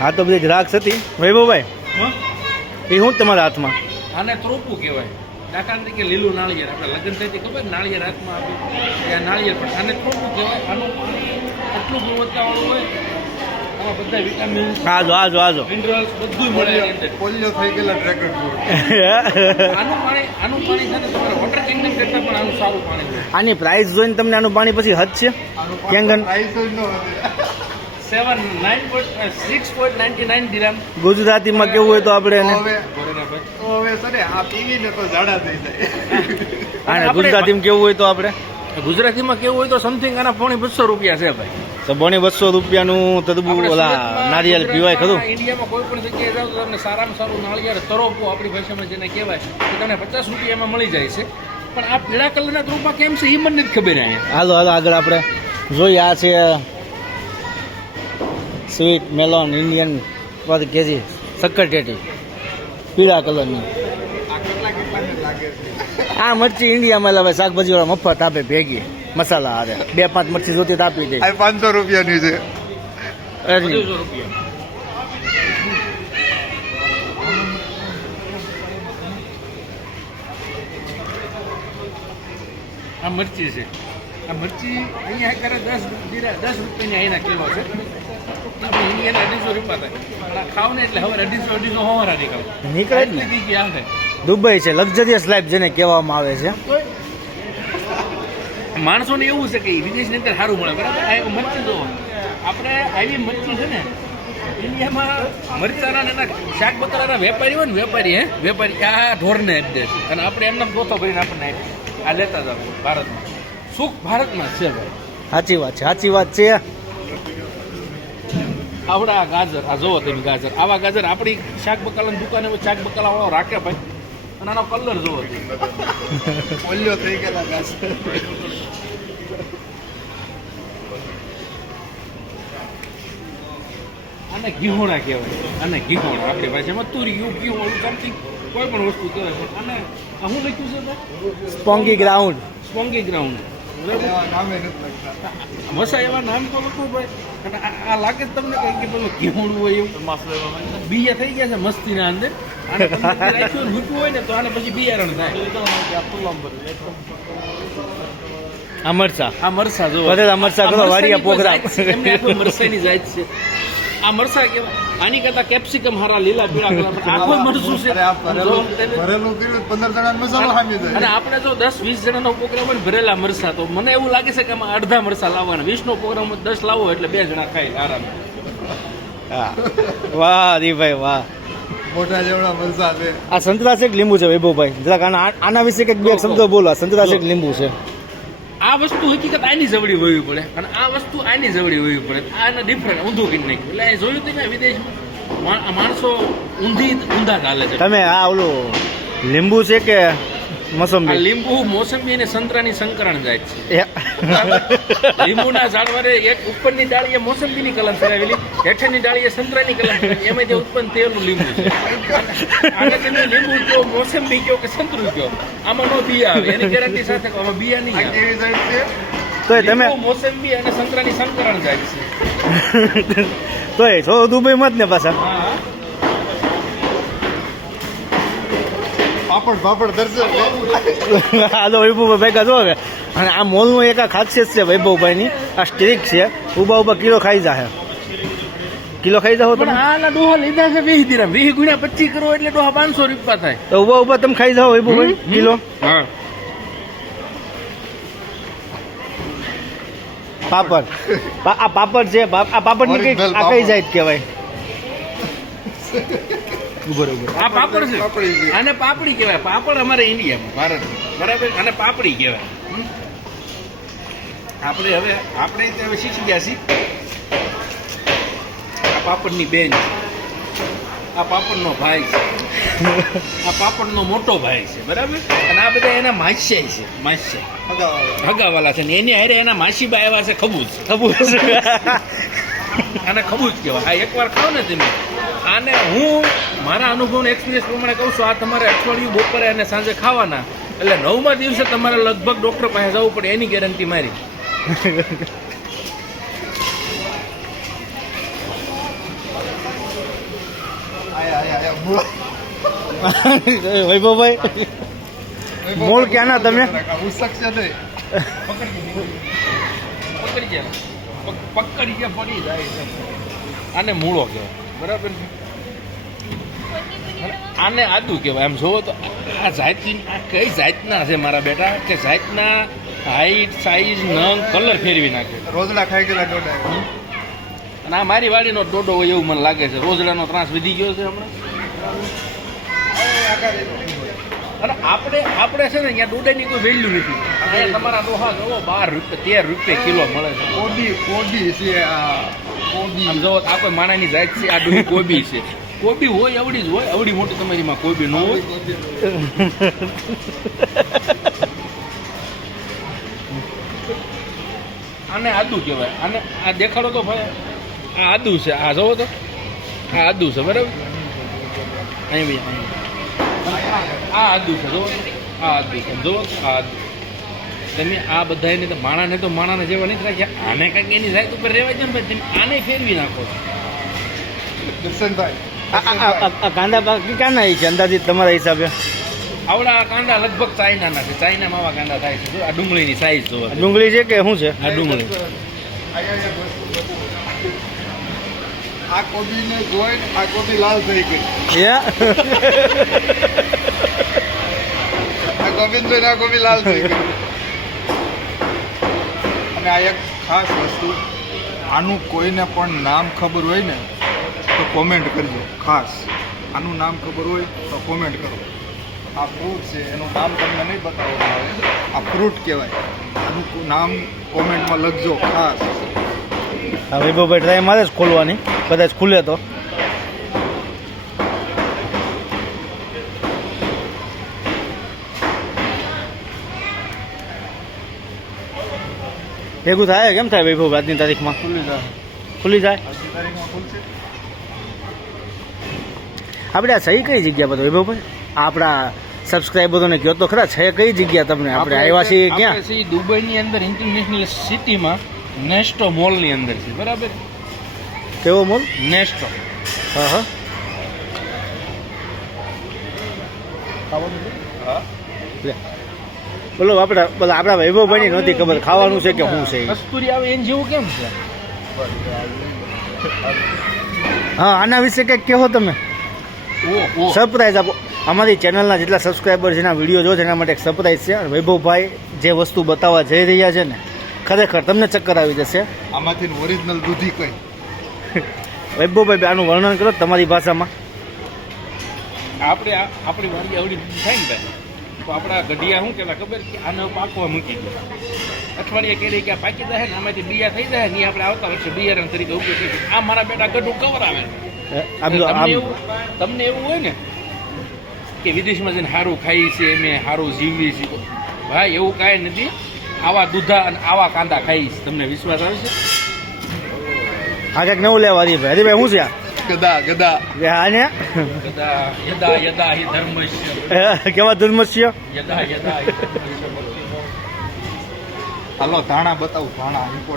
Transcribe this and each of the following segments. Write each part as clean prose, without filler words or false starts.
હા તો બધી દ્રાક્ષ હતી વૈભવભાઈ એ શું તમારા હાથમાં આને ત્રોપું કહેવાય. દાખલા તરીકે લીલું નાળિયેર આપણે લગ્ન થતી ખબર નાળિયેર હાથમાં આપ્યું ત્યાં નાળિયેર પણ આને ત્રોપું કહેવાય. આનું પાણી એટલું ગુણવત્તાવાળું હોય. આમાં બધા વિટામિન્સ આજો મિનરલ્સ બધું મળે એની અંદર. પોલિયો થઈ ગયેલા ડ્રેગન ફ્રૂટ. આનું પાણી છે ને તમારે વોટર કિંગડમ કરતાં પણ આનું સારું પાણી છે. આની પ્રાઇસ જોઈને તમને આનું પાણી પછી હદ છે કેંગન 6.99 દિરહમ. ગુજરાતીમાં કેવું હોય તો આપણે એને હવે સર આ પીવીને તો ઝાડા થઈ જાય. આને ગુજરાતીમાં કેવું હોય તો આપણે ગુજરાતીમાં કેવું હોય તો સમથિંગ આના ₹250 છે ભાઈ. તો ₹250 તરબૂચ ઓલા નારિયેળ પીવાય ખરું. ઇન્ડિયામાં કોઈ પણ જગ્યાએ જાવ તો તમને સારામાં સારું નાળિયેર તરોપો આપણી ભાષામાં જેને કહેવાય તો તમને ₹50 માં મળી જાય છે. પણ આ પીળા કલરના તરોપા કેમ છે એ મને નથી ખબર. હાલો આગળ આપણે જોઈએ. આ છે સ્વીટ મેલોન ઇન્ડિયન પર કેજી સક્કરટેટી પીળા કલરની. આ મરચી ઇન્ડિયામાં લાવે શાકભાજી વાળા મફત આપે ભેગી મસાલા હારે 2-5 મરચી જોતી તો આપી દે. આ 500 રૂપિયાની છે. ₹200. આ મરચી છે. આ મરચી અહીંયા કરે 10 રૂપિયાની અહીંના કિલો છે. આપણે ઇન્ડિયાના ₹250 થાય. પણ આ ખાવ ને એટલે હવે 250 હોવારા નીકળે જ ને. નીકળે. દુબઈ છે લક્ઝરિયસ લાઈફ જેને કહેવામાં આવે છે. માણસોને એવું છે કે વિદેશની અંદર સારું મળે બરાબર. આ એક મરચી જોવો આપણે આવી મરચી છે ને ઇન્ડિયામાં મરચાના એના શાક બકાલાના વેપારી હોય ને વેપારી આ ઢોરને જ દે છે. અને આપણે એમને ગોથો ભરીને આપણને આ લેતા જાવ ભારતમાં. સુખ ભારતમાં છે ભાઈ. સાચી વાત છે. આવડા ગાજર આ જોવો તમે ગાજર આવા ગાજર આપણી શાક બકાલાની દુકાને શાક બકાલાવાળો રાખે ભાઈ. અને આનો કલર જોવો પોલિયો થઈ ગયેલા ઘાસ. આને ઘીહોણા કહેવાય. આને ઘીહોણા આપણી ભાષામાં તુરી ઘીહોણું સમથિંગ કોઈ પણ વસ્તુ કહેવાય. પણ આને શું લખ્યું છે સ્પોંગી ગ્રાઉન્ડ નામે નથી લખતા. મસા એવા નામ તો લખવું ભાઈ. અને આ લાગે તમને કંઈ કે પેલું ઘીહોણું હોય એવું બીયા થઈ ગયા છે મસ્તીના અંદર. આને તમે રાખ્યું મૂક્યું હોય ને તો આને પછી બિયારણ થાય. આ મરચા જો મરચા કરો વાડિયા પોગરા એમને આખું મરચાની જાત છે. આ મરચા કેવાય. આની કરતા કેપ્સિકમ હારા લીલા પીળા કલર આખું મરચું છે. ભરેલું કર્યું 15 જણા મસાલો ખામી જાય. અને આપણે જો 10-20 જણાનો પ્રોગ્રામ હોય ને ભરેલા મરચા તો મને એવું લાગે છે કે આમાં અડધા મરચા લાવવાના. 20 નો પ્રોગ્રામ 10 લાવો એટલે 2 જણા ખાય આરામ. વાહ દીભાઈ વાહ. મોટા જેવડા મરચા છે. આ સંતરા છે કે લીંબુ છે વૈભવભાઈ? જરાક આના વિશે કંઈક બે શબ્દો બોલો. સંતરા છે કે લીંબુ છે? આ વસ્તુ હકીકત આની જવડી હોવી પડે અને આ વસ્તુ આની જવડી હોવી પડે. આને ડિફરન્ટ ઊંધું કરી નાખ્યું. એટલે અહીં જોયું તમે વિદેશમાં માણસો ઊંધા ચાલે છે. તમે આ ઓલું લીંબુ છે કે મોસંબી? લીંબુ મોસંબી અને સંતરાની સંકરણ જાય છે. લીંબુના ઝાડવારે એક ઉપરની ડાળીએ મોસંબીની કલમ ફેરાવેલી, હેઠળની ડાળીએ સંતરાની કલમ ફેરાવેલી. એમાં જે ઉત્પન્ન થયેલું લીંબુ છે. આને તમે લીંબુ કહો, મોસંબી કહો કે સંતરું કહો, આમાં નો બિયા આવે. એની ગેરંટી સાથે કહો આમાં બિયા નહીં આવે. કેવી સાઈડ છે? તો તમે મોસંબી અને સંતરાની સંકરણ જાય છે. તો એ છો દુબઈ મત ને પાછા. હા પાપડ દર્શન. હાલો વૈભવભાઈ ભેગા જો હવે. અને આ મોલનું એક આ ખાસિયત છે વૈભવભાઈની, આ સ્ટ્રીક છે. ઊભા કિલો ખાઈ જાહે. કિલો ખાઈ જાઓ તમે? આના ડોહા લીધા છે 20 દિરહમ. 20 ગુણ્યા 25 કરો એટલે ડોહા 500 રૂપિયા થાય. તો ઊભા તમે ખાઈ જાઓ વૈભવભાઈ કિલો. હા પાપડ આ પાપડ છે. આ પાપડ ની કઈ આ કઈ જાત કહેવાય? આ પાપડ છે. આને પાપડી કહેવાય. પાપડ અમારે ઇન્ડિયામાં ભારતમાં બરાબર. આને પાપડી કહેવાય. આપણે હવે શીખી ગયા છીએ. આ પાપડની બેન છે. આ પાપડનો ભાઈ છે. આ પાપડનો મોટો ભાઈ છે બરાબર. અને આ બધા એના માસ્યા છે. હગાવાલા છે ને એની હારે એના માસીબા આવ્યા છે. ખબૂજ આને ખબૂજ કહેવાય. આ એકવાર ખાવ ને તમે આને, હું મારા અનુભવનો એક્સપિરિયન્સ પ્રમાણે કહું છું, આ તમારે અઠવાડિયું બપોરે અને સાંજે ખાવાના એટલે 9મા દિવસે તમારે લગભગ ડૉક્ટર પાસે જવું પડે એની ગેરંટી મારી. વૈભવભાઈ મૂળ ક્યાંના તમે? ઉસક છે નહીં. પકડી ગયા પકડી ગયા પડી જાય છે. આને મૂળો કહેવાય, બરાબર છે. આને આદુ કહેવાય. આમ જોવો તો આ જાતની આ કઈ જાતના છે મારા બેટા કે જાતના હાઈટ સાઈઝ નંગ કલર ફેરવી નાખે. રોજડા ખાઈ ગયેલા ડોડા. અને આ મારી વાડીનો ડોડો હોય એવું મને લાગે છે. રોજડાનો ત્રાસ વધી ગયો છે હમણાં. અને આપણે છે ને અહીંયા ડોડાની કોઈ વેલ્યુ નથી. અહીંયા તમારા ડોહા જોવો 12 રૂપિયા 13 રૂપિયા કિલો મળે છે. કોડી છે આ કોડી. આમ જોવો તો આ કોઈ માણાની જાત છે. આ ડોહી કોબી છે. કોબી હોય એવડી જ હોય. એવડી મોટી તમારીમાં કોબી ન હોય. આને આદુ કહેવાય. આને આ દેખાડો તો ભાઈ આ આદુ છે. આ જોવો તો આ આદુ છે, બરાબર. અહીં ભાઈ આ આદુ છે. જોવો આ આદુ છે. જોવો આ આદુ. તમે આ બધાને તો માણાને જેવા નથી રાખ્યા. આને કંઈક એની જાત ઉપર રહેવા છે ને ભાઈ. તમે આને ફેરવી નાખો છો. દર્શનભાઈ આ કાંદા બાકી ક્યાંના છે અંદાજિત તમારા હિસાબે? આવડા કાંદા લગભગ ચાઇનાના છે. ચાઇનામાં આવા કાંદા થાય છે. આ ડુંગળીની સાઈઝ જોવો. ડુંગળી છે કે શું છે? આ ડુંગળી. આ કોબીને જોઈ આ કોબી લાલ થઈ ગઈ. આ કોબી જોઈને આ કોબી લાલ થઈ ગઈ. અને આ એક ખાસ વસ્તુ, આનું કોઈને પણ નામ ખબર હોય ને તો કોમેન્ટ કરજો. ખાસ આનું નામ ખબર હોય તો કોમેન્ટ કરો. આ ફ્રૂટ છે, એનું નામ તમને નહીં બતાવવામાં આવે. આ ફ્રૂટ કહેવાય. આનું નામ કોમેન્ટમાં લખજો ખાસ. હા વૈભવભાઈ ટ્રાય મારે જ ખોલવાની, કદાચ ખુલે તો. ભેગું થાય કેમ થાય વૈભવ આજની તારીખમાં? ખુલી જાય. આજની તારીખમાં ખુલશે. આપણે આ સહી કઈ જગ્યા પર વૈભવભાઈ? આપણા સબસ્ક્રાઈબરોને કહો તો ખરા, છે કઈ જગ્યા તમને? આપણે આવ્યા છીએ ક્યાં? આપણે છીએ દુબઈની અંદર ઇન્ટરનેશનલ સિટીમાં નેસ્ટો મોલની અંદર છે, બરાબર. કેવો મોલ? નેસ્ટો. હા હા. લે. બોલો આપણા વૈભવભાઈની નહોતી ખબર ખાવાનું છે કે શું છે એ. કસ્તુરી આવે એન જેવું કેમ છે? હા આના વિશે કંઈક કહો તમે. સરપ્રાઈઝ આપો. અમારી ચેનલના જેટલા સબસ્ક્રાઈબર છે એના વિડીયો જો છે એના માટે એક સરપ્રાઈઝ છે. વૈભવભાઈ જે વસ્તુ બતાવવા જઈ રહ્યા છે ને, ખરેખર તમને ચક્કર આવી જશે. આમાંથી ઓરિજિનલ દૂધી કઈ? વૈભવભાઈ આનું વર્ણન કરો તમારી ભાષામાં. આપણી વાડી આવડી થાય ને ભાઈ, તો આપણા ગઢિયા શું કહેવાય ખબર કે આને પાકવા મૂકી દે. અઠવાડિયે કેરી કે પાકી જાય ને આમાંથી બિયા થઈ જાય ને આપણે આવતા વર્ષે બિયારણ તરીકે ઉપયોગ કરીએ. આ મારા બેટા ગઢું કવર આવે. તમને એવું હોય ને કે વિદેશમાં જઈને સારું ખાઈ છે, મેં સારું જીવી છે, ભાઈ એવું કાંઈ નથી. આવા દૂધા અને આવા કાંદા ખાઈ છે. તમને વિશ્વાસ આવે છે? આ કંઈક નવું લેવા હરીભાઈ. હરીભાઈ શું છે આ? ગદા હા ને યદા હિ ધર્મસ્ય. કેવા ધર્મસ્ય? યદા હિ ધર્મસ્ય. હાલો ધાણા બતાવું.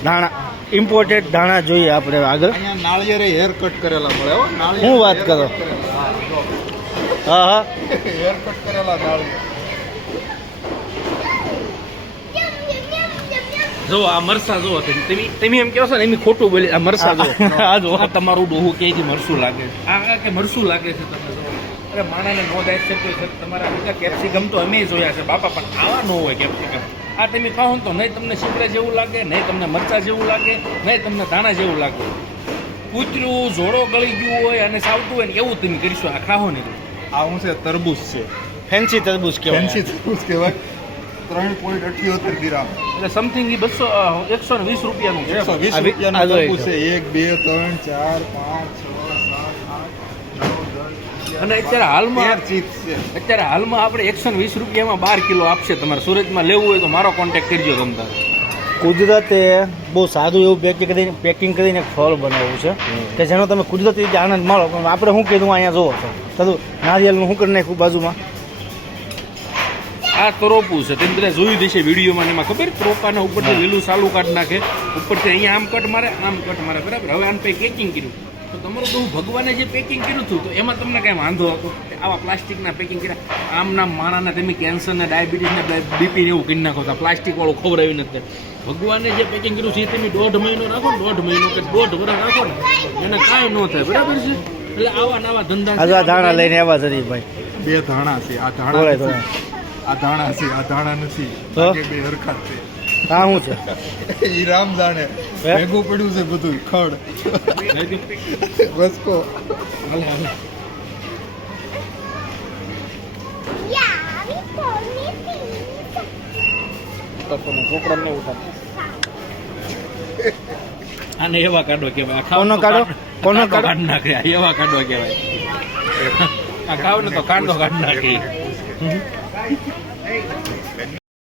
ધાણા ઇમ્પોર્ટેડ ધાણા જોઈએ આપણે આગળ. અહીંયા નાળિયેરે હેર કટ કરેલા મળે. હો નાળિયેર. શું વાત કરો? હા હા. હેર કટ કરેલા નાળિયેર. જો આ મરસા જો તમે એમ કહો છો ને એમ ખોટું બોલી. આ મરસા જો આ જો તમારું ડોહું કે મરસું લાગે છે. આ કે મરસું લાગે છે તમે જો. અરે માણાને નો દાય છે તમારા બધા કેપ્સિકમ તો અમે જોયા છે બાપા, પણ આવા ન હોય કેપ્સિકમ. આ તમે ખાઓ ને તો નહીં તમને શીપડા જેવું લાગે, નહીં તમને મરચા જેવું લાગે, નહીં તમને દાણા જેવું લાગે. કૂતરું જોડો ગળી ગયું હોય અને સાવતું હોય ને એવું તમે કરીશું. આ ખાઓ ને આ શું છે? તરબૂચ છે. ફેન્સી તરબૂચ કહેવાય. ફેન્સી તરબૂચ કહેવાય. 3.78 ગ્રામ. એટલે સમથિંગ 120 રૂપિયાનું છે. 120 રૂપિયાનું તરબૂચ છે. 1 2 3 4 5 6 7 8 9 10 અને અત્યારે હાલમાં ચીપ્સ છે. અત્યારે હાલમાં આપણે 120 રૂપિયામાં 12 કિલો આપશે. તમારે સુરતમાં લેવું હોય તો મારો કોન્ટેક્ટ કરજો. તમને કુદરતે બહુ સારું એવું પેકિંગ કરીને ફળ બનાવવું છે કે જેનો તમે કુદરતી રીતે આનંદ માણો. પણ આપણે શું કીધું અહીંયા જોવો છો બધું નારિયેળનું શું કરી નાખ્યું બાજુમાં. આ તરોપું છે. તમે બધા જોયું દેશે વિડીયોમાં. એમાં ખબર તરોપાના ઉપરથી લીલું સાલું કાઢ નાખે, ઉપરથી અહીંયા આમ કટ મારે, આમ કટ મારે, બરાબર. હવે આને પછી પેકિંગ કર્યું. તો તમારું તો હું ભગવાને જે પેકિંગ કર્યું હતું તો એમાં તમને કાંઈ વાંધો હતો આવા પ્લાસ્ટિકના પેકિંગ કર્યા આમ નામ માણાના તમે કેન્સરને ડાયાબિટીસને બીપીને એવું કરી નાખો તો પ્લાસ્ટિકવાળું ખવડાવી નથી ભગવાને જે પેકિંગ કર્યું છે એ તમે 1.5 મહિનો રાખો ને 1.5 મહિનો કે 1.5 વર્ષ રાખો ને એને કાંઈ ન થાય બરાબર છે એટલે આવા નવા ધંધા આ જો આ ધાણા લઈને આવ્યા શરીફભાઈ. બે ધાણા છે આ બોલાય ધાણા તો આ ધાણા છે આ ધાણા નથી તો? આગે બે હરખા જ આ શું છે છે ઈ રામ જાણે હે? ભેગું પડ્યું છે બધું ખડ વસકો આને એવા કાઢો કહેવાય કોનો કાઢો? કોનો કાઢો? કાઢ નાખે એવા કાઢો કહેવાય આ ખાવ ને તો કાંડો કાઢ નાખે